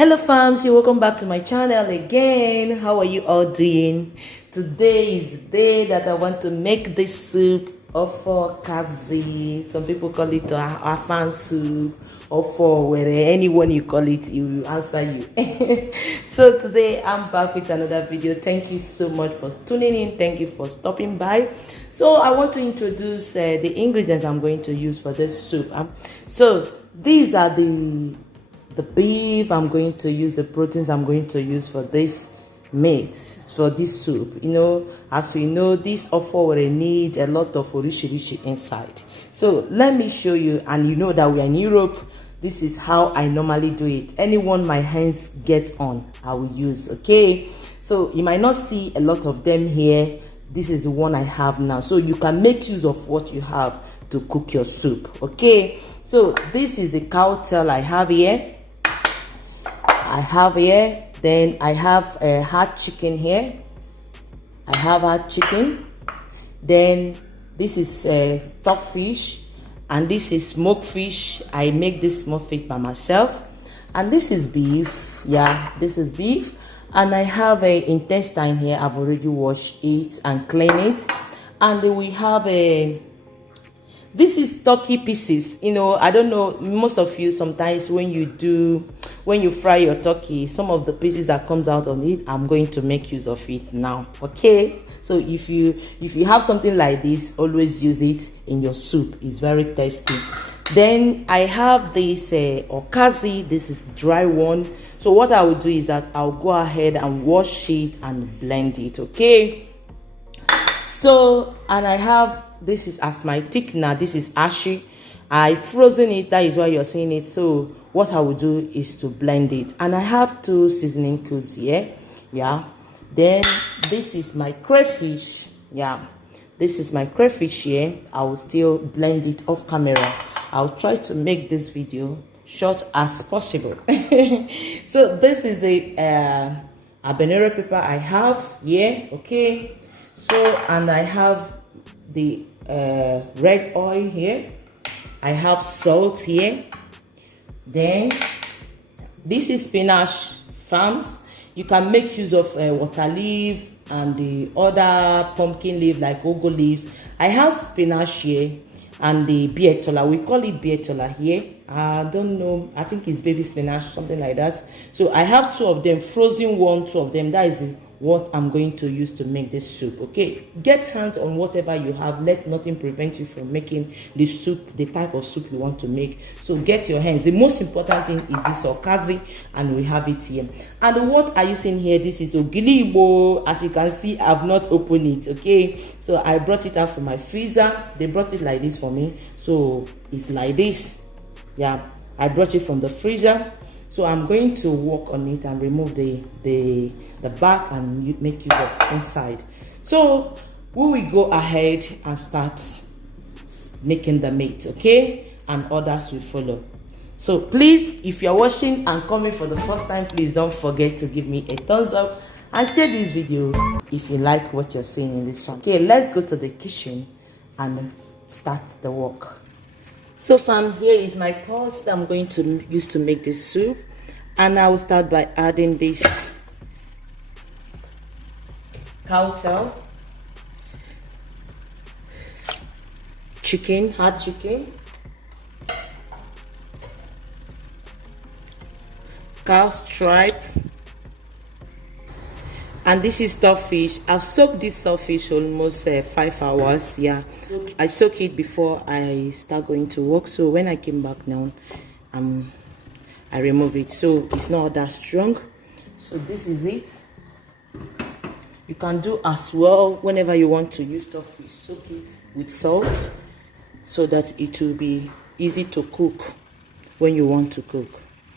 Hello fams, you welcome back to my channel again. How are you all doing? Today is the day that I want to make this soup of Okazi. Some people call it Afang soup or for where anyone you call it, it will answer you. So today I'm back with another video. Thank you so much for tuning in. Thank you for stopping by. So I want to introduce the ingredients I'm going to use for this soup. So these are the beef I'm going to use, the proteins I'm going to use for this meat, for this soup. You know, as we know, this Ofe Owerri need a lot of orishi inside. So let me show you, and you know that we are in Europe. This is how I normally do it. Anyone my hands get on, I will use. Okay, so you might not see a lot of them here. This is the one I have now, so you can make use of what you have to cook your soup. Okay, so this is the cow tail I have here. Then I have a hard chicken here. I have hard chicken. Then this is stockfish, and this is smoked fish. I make this smoked fish by myself. And this is beef. Yeah, this is beef. And I have a intestine here. I've already washed it and cleaned it. And then we have this is turkey pieces. You know, I don't know, most of you sometimes when you fry your turkey, some of the pieces that comes out on it, I'm going to make use of it now. Okay, so if you have something like this, always use it in your soup. It's very tasty. Then I have this Okazi. This is dry one. So what I will do is that I'll go ahead and wash it and blend it. Okay, so, and I have, this is as my thickener. This is ashy. I frozen it, that is why you're seeing it. So what I will do is to blend it. And I have 2 seasoning cubes here. Yeah, then this is my crayfish. Yeah, this is my crayfish here. I will still blend it off camera. I'll try to make this video short as possible. So this is the habanero pepper I have here. Okay, so, and I have the red oil here. I have salt here. Then this is spinach farms. You can make use of water leaf and the other pumpkin leaf like ugu leaves. I have spinach here and the bietola. We call it bietola here. I don't know, I think it's baby spinach, something like that. So I have 2 of them, frozen one, 2 of them. That is what I'm going to use to make this soup. Okay, get hands on whatever you have. Let nothing prevent you from making the soup, the type of soup you want to make. So get your hands. The most important thing is this Okazi, and we have it here. And what are you seeing here? This is ogilibo. As you can see, I've not opened it. Okay, so I brought it out from my freezer. They brought it like this for me, so it's like this. Yeah, I brought it from the freezer. So I'm going to work on it and remove the back and make use of inside. So we will go ahead and start making the meat, okay? And others will follow. So please, if you're watching and coming for the first time, please don't forget to give me a thumbs up and share this video if you like what you're seeing in this one. Okay, let's go to the kitchen and start the work. So fam, here is my pot that I'm going to use to make this soup. And I will start by adding this cow tail, chicken, hard chicken, cow stripe, and this is stockfish. I've soaked this stockfish almost 5 hours. Yeah, I soak it before I start going to work. So when I came back now, I remove it, so it's not that strong. So this is it. You can do as well whenever you want to use stockfish. Soak it with salt so that it will be easy to cook when you want to cook.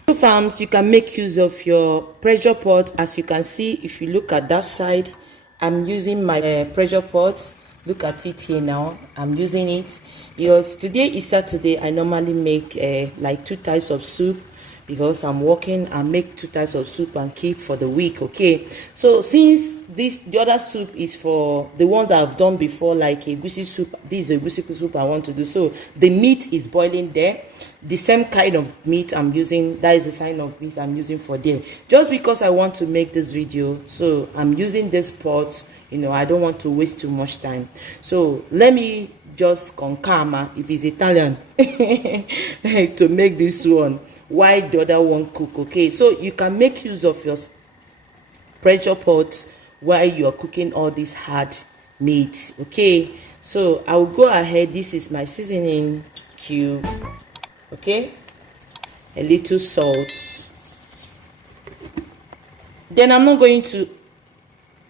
So farms, you can make use of your pressure pot. As you can see, if you look at that side, I'm using my pressure pot. Look at it here now. I'm using it because today is Saturday. I normally make like 2 types of soup. because I'm working and make 2 types of soup and keep for the week. Okay, so since the other soup is for the ones I've done before, like a goosey soup, this is a goosey soup I want to do. So the meat is boiling there, the same kind of meat I'm using, that is the kind of meat I'm using for there. Just because I want to make this video, so I'm using this pot. You know, I don't want to waste too much time, so let me just concama, if it's Italian, to make this one while the other one cook. Okay, so you can make use of your pressure pot while you're cooking all this hard meat. Okay, so I will go ahead. This is my seasoning cube. Okay, a little salt. Then I'm not going to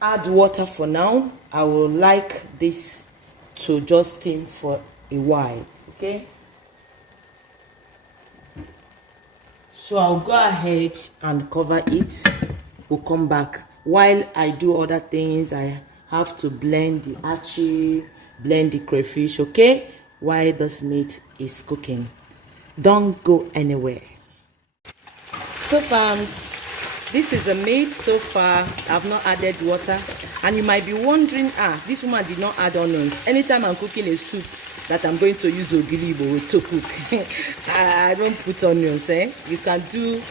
add water for now. I will like this to just steam for a while. Okay, so I'll go ahead and cover it. We'll come back. While I do other things, I have to blend the achi, blend the crayfish. Okay, while this meat is cooking. Don't go anywhere. So farms, this is the meat. So far I've not added water, and you might be wondering, this woman did not add onions. Anytime I'm cooking a soup that I'm going to use ogilibo to cook, I don't put onions. You can do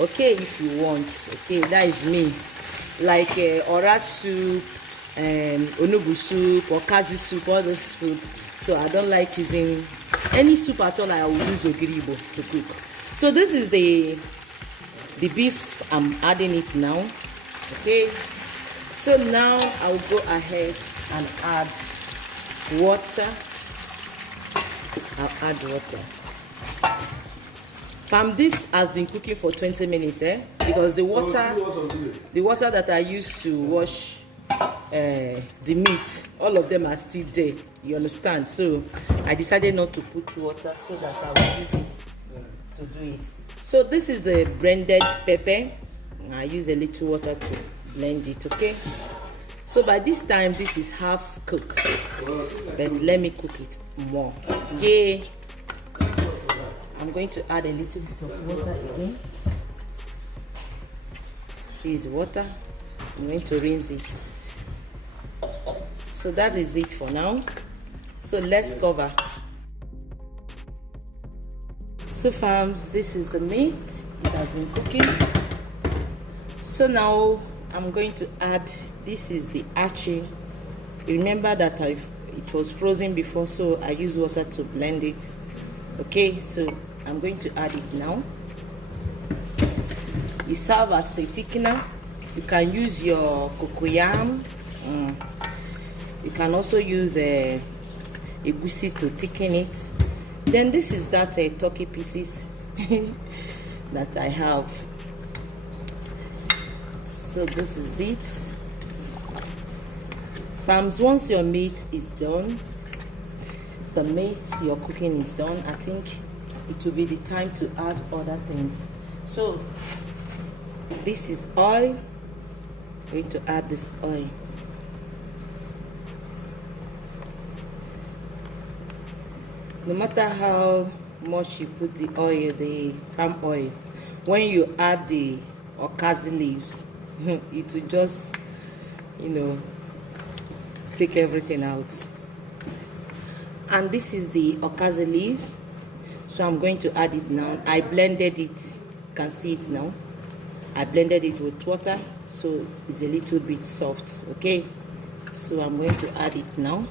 okay if you want. Okay, that is me. Like ora soup, onubu soup, okazi soup, all those soup. So I don't like using any soup at all. I will use ogiribo to cook. So this is the beef. I'm adding it now. Okay, so now I'll go ahead and add water. I'll add water. This has been cooking for 20 minutes, because the water that I used to wash the meat, all of them are still there. You understand? So I decided not to put water so that I will use it to do it. So this is the blended pepper. I use a little water to blend it. Okay, so by this time this is half cooked, but let me cook it more. Okay, I'm going to add a little bit of water again. This is water. I'm going to rinse it. So that is it for now. So let's cover. So farms, this is the meat. It has been cooking. So now I'm going to add, this is the achi. Remember that it was frozen before, so I use water to blend it. Okay, so I'm going to add it now. It serves as a thickener. You can use your cocoyam. You can also use a egusi to thicken it. Then this is that turkey pieces that I have. So this is it. Farms, once your meat is done, the meat you're cooking is done, I think it will be the time to add other things. So this is oil. I'm going to add this oil. No matter how much you put the oil, the palm oil, when you add the Okazi leaves, it will just, take everything out. And this is the Okazi leaves, so I'm going to add it now. I blended it, you can see it now. I blended it with water, so it's a little bit soft. Okay, so I'm going to add it now.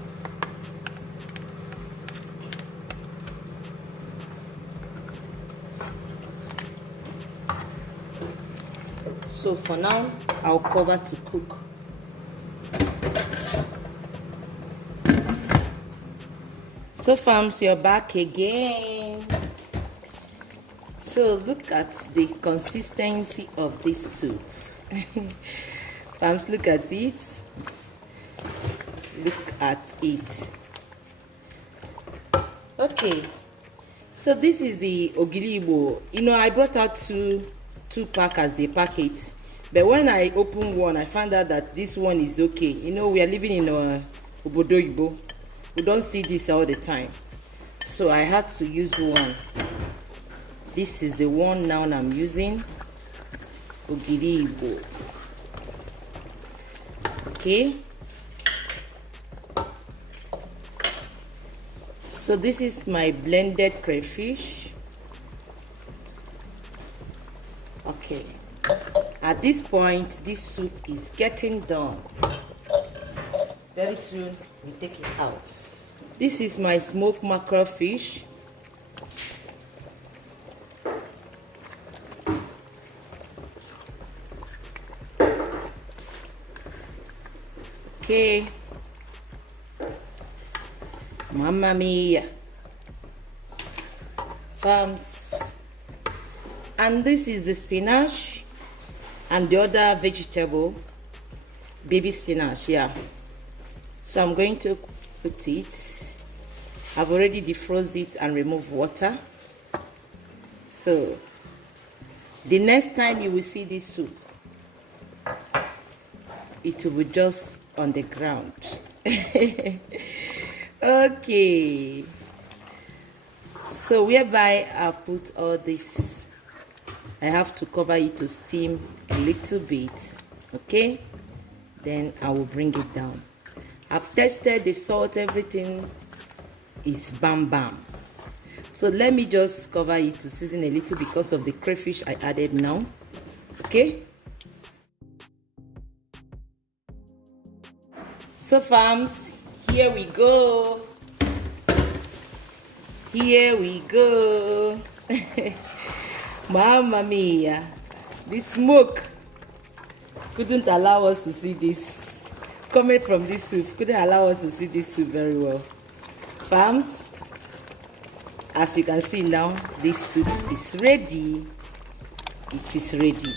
So for now, I'll cover to cook. So farms, you're back again. So look at the consistency of this soup. Farms, look at it. Look at it. Okay, so this is the ogilibo. I brought out two pack as a packet, but when I opened one, I found out that this one is okay. We are living in obodo oyibo. We don't see this all the time, so I had to use one. This is the one now I'm using, Ogiri Igbo. Okay, so this is my blended crayfish. Okay, at this point this soup is getting done. Very soon we take it out. This is my smoked mackerel fish. Okay, Mamma mia, farms. And this is the spinach and the other vegetable, baby spinach. Yeah, so I'm going to put it. I've already defrost it and remove water. So the next time you will see this soup, it will be just on the ground. Okay, so whereby I put all this, I have to cover it to steam a little bit. Okay, then I will bring it down. I've tested the salt, everything is bam bam. So let me just cover it to season a little because of the crayfish I added now. Okay, so farms, here we go. Here we go. Mamma mia, the smoke couldn't allow us to see this. Coming from this soup couldn't allow us to see this soup very well. Farms, as you can see now, this soup is ready. It is ready.